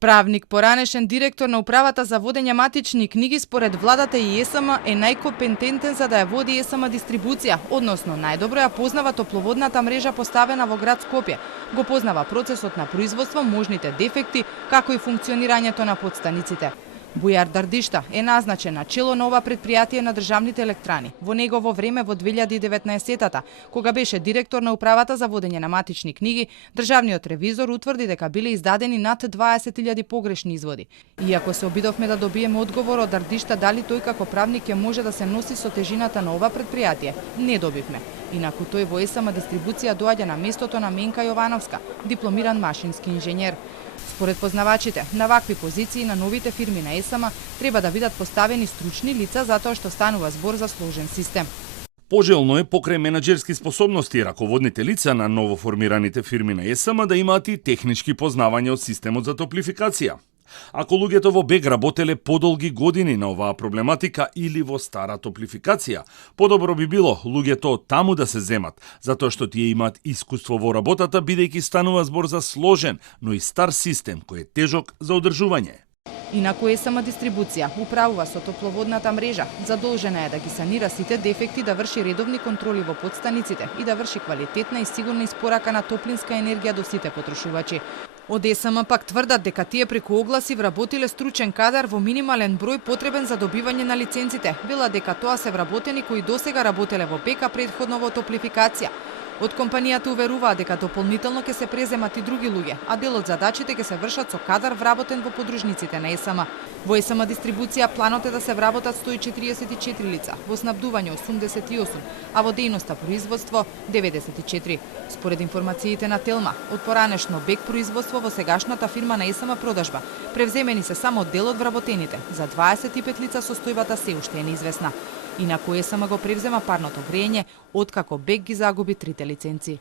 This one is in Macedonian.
Правник, поранешен директор на управата за водење матични книги, според владата и ЕСМ е најкомпетентен за да ја води ЕСМ дистрибуција, односно најдобро ја познава топловодната мрежа поставена во град Скопје, го познава процесот на производство, можните дефекти, како и функционирањето на подстаниците. Бујар Дардишта е назначен на чело на ова предпријатие на државните електрани во негово време во 2019-та, кога беше директор на управата за водење на матични книги. Државниот ревизор утврди дека биле издадени над 20.000 погрешни изводи. Иако се обидовме да добиеме одговор од Дардишта дали тој како правник ќе може да се носи со тежината на ова предпријатие, не добивме. Инаку тој во ЕСМ дистрибуција доаѓа на местото на Менка Јовановска, дипломиран машински инженер. Според познавачите, на вакви позиции на новите фирми на ЕСМ треба да бидат поставени стручни лица затоа што станува збор за сложен систем. Пожелно е покрај менаџерски способности раководните лица на новоформираните фирми на ЕСМ да имаат и технички познавања од системот за топлификација. Ако луѓето во БЕГ работеле подолги години на оваа проблематика или во стара топлификација, подобро би било луѓето од таму да се земат, затоа што тие имаат искуство во работата, бидејќи станува збор за сложен, но и стар систем кој е тежок за одржување. Инаку ЕСМ дистрибуција управува со топловодната мрежа, задолжена е да ги санира сите дефекти, да врши редовни контроли во подстаниците и да врши квалитетна и сигурна испорака на топлинска енергија до сите потрошувачи. Од ЕСМ пак тврдат дека тие преку огласи вработиле стручен кадар во минимален број потребен за добивање на лиценците. Велат дека тоа се вработени кои досега работеле во БЕК, предходно во топлификација. Од компанијата уверуваат дека дополнително ќе се преземат и други луѓе, а дел од задачите ќе се вршат со кадар вработен во подружниците на ЕСМ. Во ЕСМ дистрибуција планот е да се вработат 144 лица, во снабдување 88, а во дејноста производство 94. Според информациите на Телма, од поранешно БЕК производство во сегашната фирма на ЕСМ продажба, превземени се само дел од вработените. За 25 лица состојбата се уште е неизвестна. Инаку ЕСМ го превзема парното грејење, откако БЕК ги загуби трите лиценци.